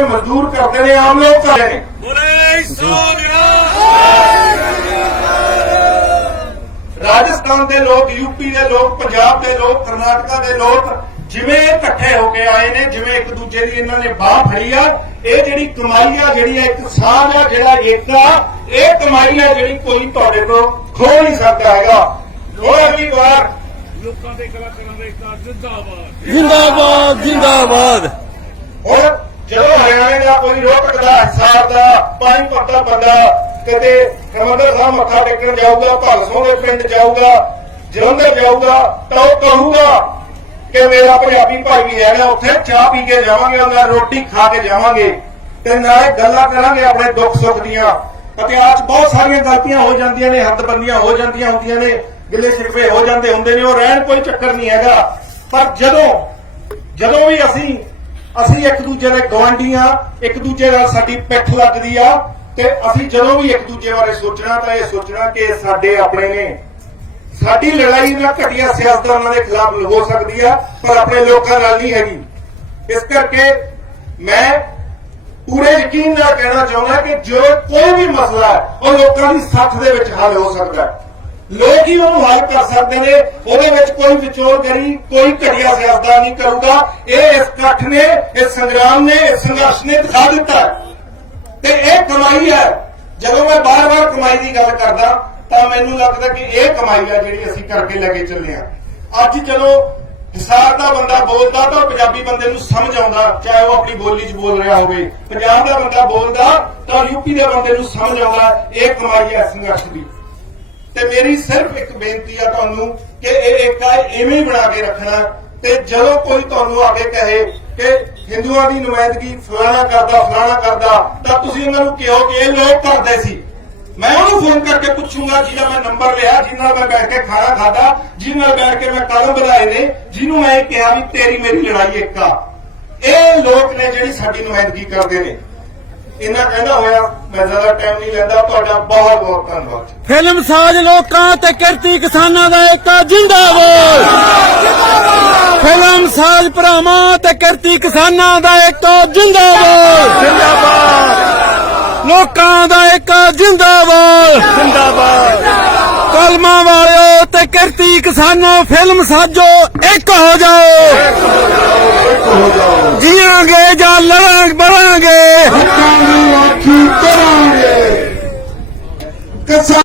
ਮਜ਼ਦੂਰ ਕਰਦੇ ਨੇ ਆਮ ਲੋਕ ਕਰਦੇ ਨੇ। ਬੋਲੇ ਸੋਨਿਆ ਰਾਜਸਥਾਨ ਦੇ ਲੋਕ ਯੂਪੀ ਦੇ ਲੋਕ ਪੰਜਾਬ ਦੇ ਲੋਕ ਕਰਨਾਟਕਾ ਦੇ ਲੋਕ ਜਿਵੇਂ ਇਕੱਠੇ ਹੋ ਕੇ ਆਏ ਨੇ ਜਿਵੇਂ ਇੱਕ ਦੂਜੇ ਦੀ ਇਹਨਾਂ ਨੇ ਬਾਹ ਫੜੀ ਆ ਇਹ ਜਿਹੜੀ ਕਮਾਈ ਆ ਜਿਹੜੀ ਆ ਇੱਕ ਸਾਂਝ ਆ ਜਿਹੜਾ ਏਕਾ ਇਹ ਕਮਾਈ ਆ ਜਿਹੜੀ ਕੋਈ ਤੁਹਾਡੇ ਤੋਂ ਖੋ ਨਹੀਂ ਸਕਦਾ ਹੈਗਾ। ਉਹ ਅਗਲੀ ਵਾਰ। ਲੋਕਾਂ ਦੇ ਕਲਾਕਾਰਾਂ ਦੇ ਇੱਕ ਜਿੰਦਾਬਾਦ। ਜਿੰਦਾਬਾਦ ਜਿੰਦਾਬਾਦ। ਕੋਈ ਰੋਹਤਕ ਦਾ ਹਿਸਾਰ ਦਾ ਪਾਣੀਪਤ ਦਾ ਬੰਦਾ ਕਿਤੇ ਹਰਿਮੰਦਰ ਸਾਹਿਬ ਮੱਥਾ ਟੇਕਣ ਜਾਊਗਾ, ਭਗਤ ਦੇ ਪਿੰਡ ਜਾਊਗਾ, ਜਲੰਧਰ ਜਾਊਗਾ, ਤਾਂ ਉਹ ਕਹੂਗਾ ਕਿ ਮੇਰਾ ਪੰਜਾਬੀ ਭਾਈ ਵੀ ਹੈਗਾ ਉੱਥੇ ਚਾਹ ਪੀ ਕੇ ਜਾਵਾਂਗੇ ਉਹਨਾਂ ਰੋਟੀ ਖਾ ਕੇ ਜਾਵਾਂਗੇ ਤੇ ਨਾਲੇ ਗੱਲਾਂ ਕਰਾਂਗੇ ਆਪਣੇ ਦੁੱਖ ਸੁੱਖ ਦੀਆਂ। ਇਤਿਹਾਸ 'ਚ ਬਹੁਤ ਸਾਰੀਆਂ ਗਲਤੀਆਂ ਹੋ ਜਾਂਦੀਆਂ ਨੇ, ਹੱਦਬੰਦੀਆਂ ਹੋ ਜਾਂਦੀਆਂ ਹੁੰਦੀਆਂ ਨੇ, ਗਿੱਲੇ ਸ਼ਿਕਵੇ ਹੋ ਜਾਂਦੇ ਹੁੰਦੇ ਨੇ, ਉਹ ਰਹਿਣ ਕੋਈ ਚੱਕਰ ਨਹੀਂ ਹੈਗਾ। ਪਰ ਜਦੋਂ ਜਦੋਂ ਵੀ ਅਸੀਂ ਅਸੀਂ ਇੱਕ ਦੂਜੇ ਦੇ ਗਵਾਂਢੀ ਆ, ਇੱਕ ਦੂਜੇ ਨਾਲ ਸਾਡੀ ਪਿੱਠ ਲੱਗਦੀ ਆ, ਤੇ ਅਸੀਂ ਜਦੋਂ ਵੀ ਇੱਕ ਦੂਜੇ ਬਾਰੇ ਸੋਚਣਾ ਤਾਂ ਇਹ ਸੋਚਣਾ ਕਿ ਸਾਡੇ ਆਪਣੇ ਨੇ। ਸਾਡੀ ਲੜਾਈ ਨਾ ਘਟੀਆ ਸਿਆਸਤਦਾਨਾਂ ਦੇ ਖਿਲਾਫ ਹੋ ਸਕਦੀ ਆ, ਪਰ ਆਪਣੇ ਲੋਕਾਂ ਨਾਲ ਨਹੀਂ ਹੈਗੀ। ਇਸ ਕਰਕੇ ਮੈਂ ਪੂਰੇ ਯਕੀਨ ਨਾਲ ਕਹਿਣਾ ਚਾਹੁੰਦਾ ਕਿ ਜੋ ਕੋਈ ਵੀ ਮਸਲਾ ਹੈ, ਉਹ ਲੋਕਾਂ ਦੀ ਸੱਥ ਦੇ ਵਿੱਚ ਹੱਲ ਹੋ ਸਕਦਾ ਹੈ। ਲੋਕ ਹੀ ਉਹਨੂੰ ਹੱਲ ਕਰ ਸਕਦੇ ਨੇ, ਉਹਦੇ ਵਿੱਚ ਕੋਈ ਵਿਚੋਲਗਰੀ ਕੋਈ ਘਟੀਆ ਸਿਆਸਤ ਨਹੀਂ ਕਰੂਗਾ। ਇਹ ਇਸ ਇਕੱਠ ਨੇ, ਇਸ ਸੰਗਰਾਮ ਨੇ, ਇਸ ਸੰਘਰਸ਼ ਨੇ ਦਿਖਾ ਦਿੱਤਾ। ਤੇ ਇਹ ਕਮਾਈ ਹੈ। ਜਦੋਂ ਮੈਂ ਬਾਰ-ਬਾਰ ਕਮਾਈ ਦੀ ਗੱਲ ਕਰਦਾ, ਤਾਂ ਮੈਨੂੰ ਲੱਗਦਾ ਕਿ ਇਹ ਕਮਾਈ ਹੈ ਜਿਹੜੀ ਅਸੀਂ ਕਰਕੇ ਲੈ ਕੇ ਚੱਲੇ ਆ ਅੱਜ ਚਲੋ ਹਿਸਾਰ ਦਾ ਬੰਦਾ ਬੋਲਦਾ ਤਾਂ ਪੰਜਾਬੀ ਬੰਦੇ ਨੂੰ ਸਮਝ ਆਉਂਦਾ, ਚਾਹੇ ਉਹ ਆਪਣੀ ਬੋਲੀ 'ਚ ਬੋਲ ਰਿਹਾ ਹੋਵੇ। ਪੰਜਾਬ ਦਾ ਬੰਦਾ ਬੋਲਦਾ ਤਾਂ ਯੂਪੀ ਦੇ ਬੰਦੇ ਨੂੰ ਸਮਝ ਆਉਂਦਾ, ਇਹ ਕਮਾਈ ਹੈ ਸੰਘਰਸ਼ ਦੀ। ਤੇ ਮੇਰੀ ਸਿਰਫ ਇੱਕ ਬੇਨਤੀ ਆ ਤੁਹਾਨੂੰ ਕਿ ਇਹ ਏਕਾ ਐਵੇਂ ਬਣਾ ਕੇ ਰੱਖਣਾ ਤੇ ਜਦੋਂ ਕੋਈ ਤੁਹਾਨੂੰ ਆ ਕੇ ਕਹੇ ਕਿ ਹਿੰਦੂਆਂ ਦੀ ਨੁਮਾਇੰਦਗੀ ਫਲਾਣਾ ਕਰਦਾ ਫਲਾਣਾ ਕਰਦਾ, ਤਾਂ ਤੁਸੀਂ ਉਹਨਾਂ ਨੂੰ ਕਿਹੋ ਕਿ ਇਹ ਲੋਕ ਕਰਦੇ ਸੀ? ਮੈਂ ਉਹਨੂੰ ਫੋਨ ਕਰਕੇ ਪੁੱਛੂੰਗਾ, ਜਿਹਦਾ ਮੈਂ ਨੰਬਰ ਲਿਆ ਜਿਹਨਾਂ ਨਾਲ ਮੈਂ ਬੈਠ ਕੇ ਖਾਣਾ ਖਾਦਾ ਜਿਹਨਾਂ ਨਾਲ ਬੈਠ ਕੇ ਮੈਂ ਕਲਮ ਬਣਾਏ ਨੇ, ਜਿਹਨੂੰ ਮੈਂ ਇਹ ਕਿਹਾ ਵੀ ਤੇਰੀ ਮੇਰੀ ਲੜਾਈ ਏਕਾ ਇਹ ਲੋਕ ਨੇ ਜਿਹੜੀ ਸਾਡੀ ਨੁਮਾਇੰਦਗੀ ਕਰਦੇ ਨੇ। ਇਹਨਾਂ ਕਹਿੰਦਾ ਹੋਇਆ ਮੈਂ ਜ਼ਿਆਦਾ ਟਾਈਮ ਨਹੀਂ ਲੈਂਦਾ ਤੁਹਾਡਾ ਬਹੁਤ ਬਹੁਤ ਧੰਨਵਾਦ। ਫਿਲਮ ਸਾਜ ਲੋਕਾਂ ਤੇ ਕਿਰਤੀ ਕਿਸਾਨਾਂ ਦਾ ਇੱਕ ਜਿੰਦਾਬਾਦ! ਫਿਲਮ ਸਾਜ ਭਰਾਵਾਂ ਤੇ ਕਿਰਤੀ ਕਿਸਾਨਾਂ ਦਾ ਇੱਕ ਜਿੰਦਾਬਾਦ! ਜਿੰਦਾਬਾਦ! ਲੋਕਾਂ ਦਾ ਇੱਕ ਜਿੰਦਾਬਾਦ! ਜਿੰਦਾਬਾਦ! ਕਲਮਾਂ ਵਾਲਿਓ ਤੇ ਕਿਰਤੀ ਕਿਸਾਨੋ ਫਿਲਮ ਸਾਜੋ ਇੱਕ ਹੋ ਜਾਓ! ਜੀਵਾਂਗੇ ਜਾਂ ਲੜਾਂਗੇ ਬੜਾਂਗੇ